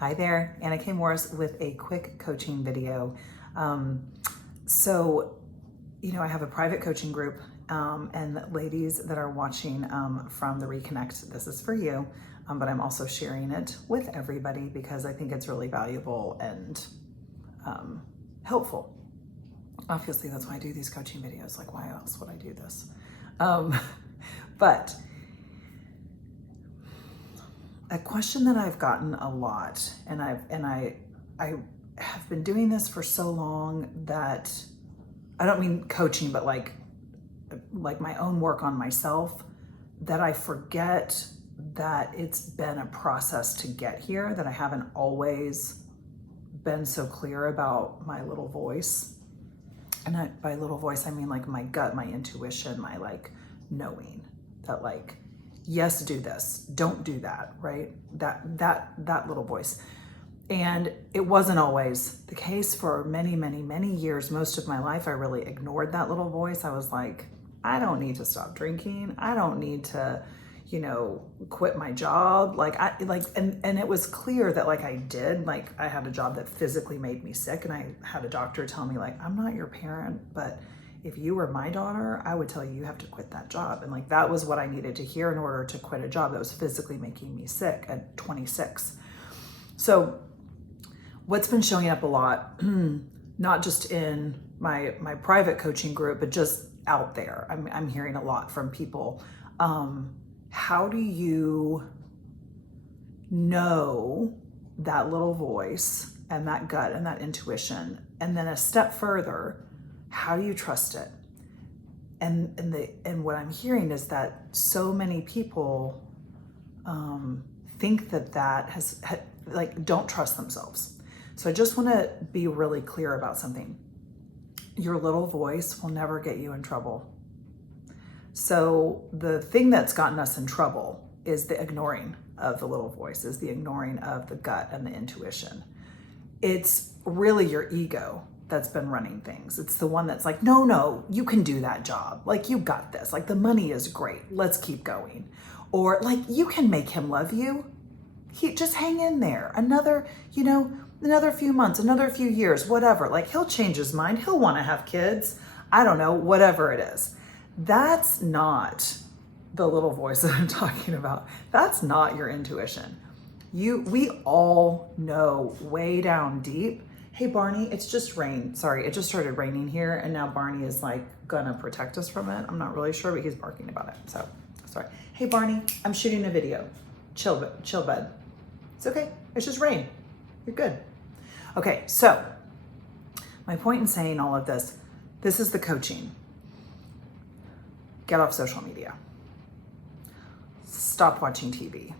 Hi there, Anna K. Morris with a quick coaching video. So, I have a private coaching group, and ladies that are watching from the Reconnect, this is for you, but I'm also sharing it with everybody because I think it's really valuable and helpful. Obviously, that's why I do these coaching videos. Like, why else would I do this? But a question that I've gotten a lot, and I have been doing this for so long that I don't mean coaching, but like my own work on myself, that I forget that it's been a process to get here, that I haven't always been so clear about my little voice. And by little voice, I mean like my gut, my intuition, my like knowing that like, yes, do this, don't do that, right? That little voice. And it wasn't always the case for many, many, many years. Most of my life, I really ignored that little voice. I was like, I don't need to stop drinking. I don't need to, quit my job. And it was clear that like I did, like I had a job that physically made me sick, and I had a doctor tell me like, I'm not your parent, but if you were my daughter, I would tell you have to quit that job. And like, that was what I needed to hear in order to quit a job that was physically making me sick at 26. So what's been showing up a lot, not just in my private coaching group, but just out there, I'm hearing a lot from people. How do you know that little voice and that gut and that intuition? And then a step further, how do you trust it? And what I'm hearing is that so many people think that has don't trust themselves. So I just want to be really clear about something. Your little voice will never get you in trouble. So the thing that's gotten us in trouble is the ignoring of the little voice, is the ignoring of the gut and the intuition. It's really your ego that's been running things. It's the one that's like, no, you can do that job. Like, you got this. Like, the money is great. Let's keep going. Or like, you can make him love you. Just hang in there. Another few months, another few years, whatever. Like, he'll change his mind. He'll want to have kids. I don't know, whatever it is. That's not the little voice that I'm talking about. That's not your intuition. We all know way down deep, hey, Barney, it's just rain. Sorry, it just started raining here, and now Barney is like gonna protect us from it. I'm not really sure, but he's barking about it. So, sorry. Hey, Barney, I'm shooting a video. Chill, bud. It's okay. It's just rain. You're good. Okay, so my point in saying all of this is the coaching. Get off social media. Stop watching TV.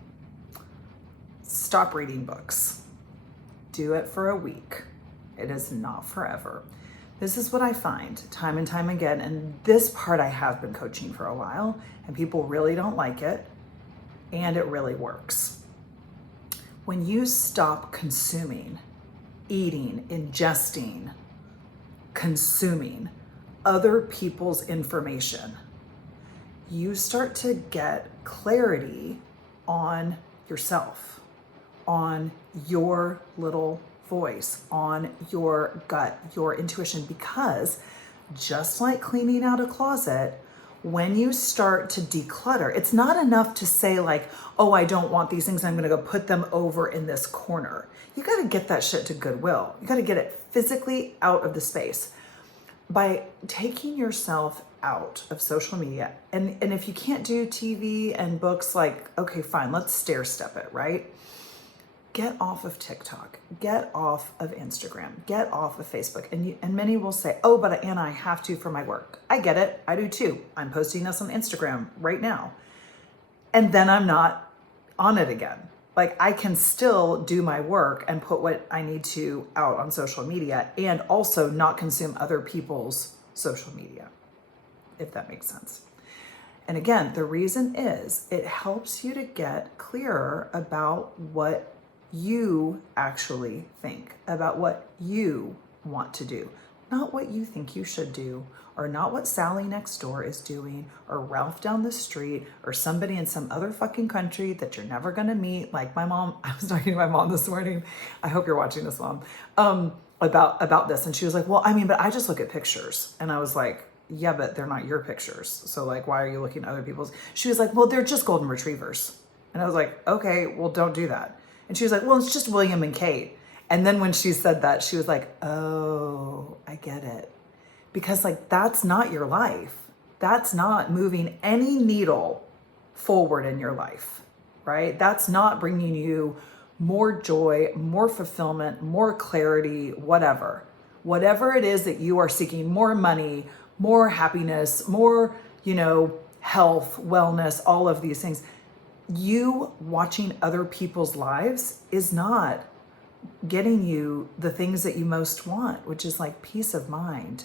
Stop reading books. Do it for a week. It is not forever. This is what I find time and time again. And this part I have been coaching for a while, and people really don't like it. And it really works. When you stop consuming, eating, ingesting, consuming other people's information, you start to get clarity on yourself, on your little voice, on your gut, your intuition, because just like cleaning out a closet, when you start to declutter, it's not enough to say like, oh, I don't want these things, I'm gonna go put them over in this corner. You gotta get that shit to Goodwill. You gotta get it physically out of the space. By taking yourself out of social media, and if you can't do TV and books, like, okay, fine, let's stair step it, right? Get off of TikTok, get off of Instagram, get off of Facebook. And many will say, oh, but Anna, I have to for my work. I get it, I do too. I'm posting this on Instagram right now. And then I'm not on it again. Like, I can still do my work and put what I need to out on social media, and also not consume other people's social media, if that makes sense. And again, the reason is it helps you to get clearer about what you actually think, about what you want to do. not what you think you should do, or not what Sally next door is doing, or Ralph down the street, or somebody in some other fucking country that you're never gonna meet. Like my mom, I was talking to my mom this morning. I hope you're watching this, Mom, about this. And she was like, well, I mean, but I just look at pictures. And I was like, yeah, but they're not your pictures. So like, why are you looking at other people's? She was like, well, they're just golden retrievers. And I was like, okay, well, don't do that. And she was like, well, it's just William and Kate. And then when she said that, she was like, oh, I get it. Because like, that's not your life. That's not moving any needle forward in your life, right? That's not bringing you more joy, more fulfillment, more clarity, whatever. Whatever it is that you are seeking, more money, more happiness, more, health, wellness, all of these things. You watching other people's lives is not getting you the things that you most want, which is like peace of mind,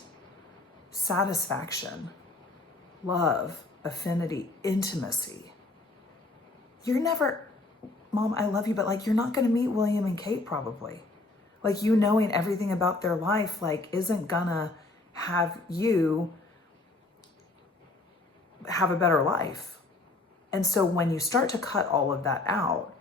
satisfaction, love, affinity, intimacy. You're never, Mom, I love you, but like, you're not going to meet William and Kate probably. Like, you knowing everything about their life, like, isn't gonna have you have a better life. And so when you start to cut all of that out,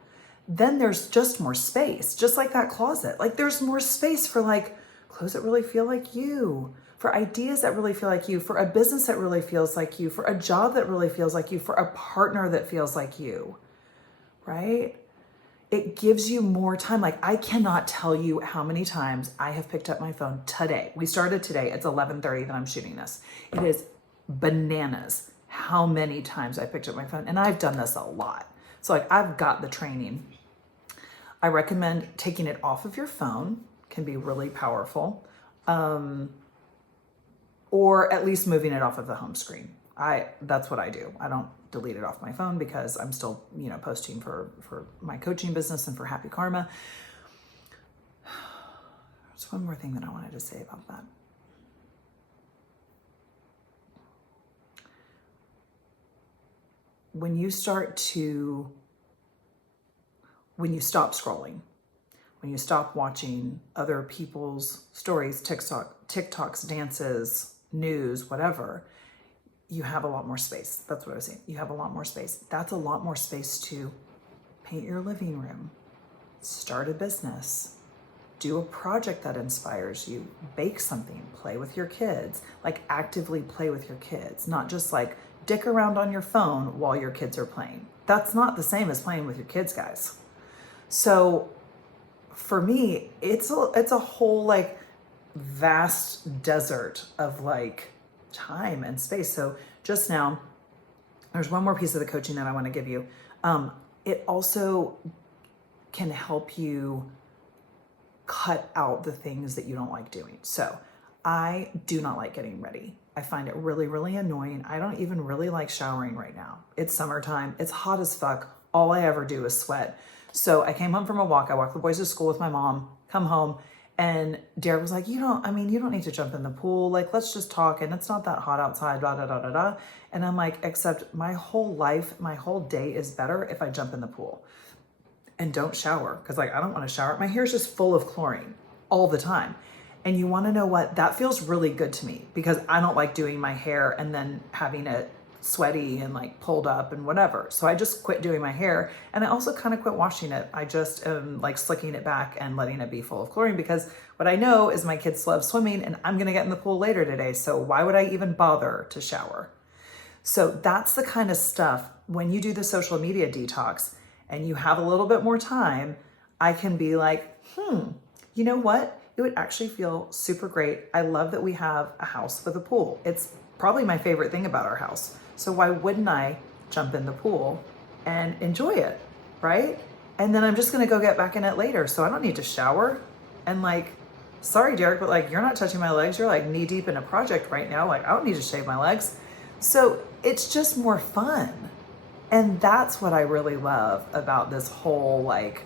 then there's just more space, just like that closet. Like, there's more space for like clothes that really feel like you, for ideas that really feel like you, for a business that really feels like you, for a job that really feels like you, for a partner that feels like you, right? It gives you more time. Like, I cannot tell you how many times I have picked up my phone today. We started today. It's 11:30 that I'm shooting this. It is bananas how many times I picked up my phone. And I've done this a lot. So like, I've got the training. I recommend taking it off of your phone, can be really powerful. Or at least moving it off of the home screen. That's what I do. I don't delete it off my phone because I'm still, posting for my coaching business and for Happy Karma. There's one more thing that I wanted to say about that. When you stop scrolling, when you stop watching other people's stories, TikToks, dances, news, whatever, you have a lot more space. That's what I was saying. You have a lot more space. That's a lot more space to paint your living room, start a business, do a project that inspires you, bake something, play with your kids, like actively play with your kids, not just like dick around on your phone while your kids are playing. That's not the same as playing with your kids, guys. So for me, it's a whole like vast desert of like time and space. So just now, there's one more piece of the coaching that I want to give you. It also can help you cut out the things that you don't like doing. So I do not like getting ready. I find it really, really annoying. I don't even really like showering right now. It's summertime. It's hot as fuck. All I ever do is sweat. So I came home from a walk. I walked the boys to school with my mom, come home, and Derek was like, you don't need to jump in the pool. Like, let's just talk. And it's not that hot outside, da, da, da, da, da. And I'm like, except my whole life, my whole day is better if I jump in the pool and don't shower. Cause like, I don't want to shower. My hair is just full of chlorine all the time. And you want to know what? That feels really good to me because I don't like doing my hair and then having it sweaty and like pulled up and whatever. So I just quit doing my hair, and I also kind of quit washing it. I just am like slicking it back and letting it be full of chlorine because what I know is my kids love swimming and I'm going to get in the pool later today. So why would I even bother to shower? So that's the kind of stuff when you do the social media detox and you have a little bit more time, I can be like, you know what? It would actually feel super great. I love that we have a house with a pool. It's probably my favorite thing about our house. So why wouldn't I jump in the pool and enjoy it, right? And then I'm just gonna go get back in it later. So I don't need to shower. And like, sorry, Derek, but like, you're not touching my legs. You're like knee deep in a project right now. Like, I don't need to shave my legs. So it's just more fun. And that's what I really love about this whole like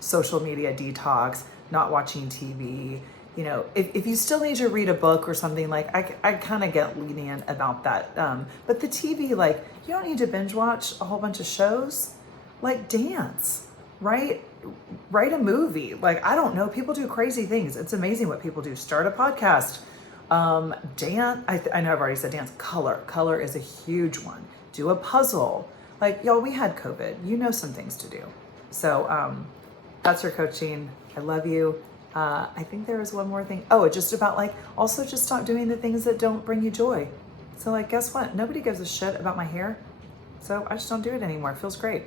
social media detox, not watching TV. You know, if you still need to read a book or something, like I kind of get lenient about that. But the TV, like, you don't need to binge watch a whole bunch of shows. Like, dance, right? Write a movie. Like, I don't know. People do crazy things. It's amazing what people do. Start a podcast, Dance, I know I've already said dance. Color is a huge one. Do a puzzle. Like, y'all, we had COVID. You know some things to do. So that's your coaching. I love you. I think there was one more thing. Oh, just about like, also just stop doing the things that don't bring you joy. So like, guess what? Nobody gives a shit about my hair. So I just don't do it anymore. It feels great.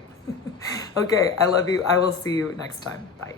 Okay, I love you. I will see you next time. Bye.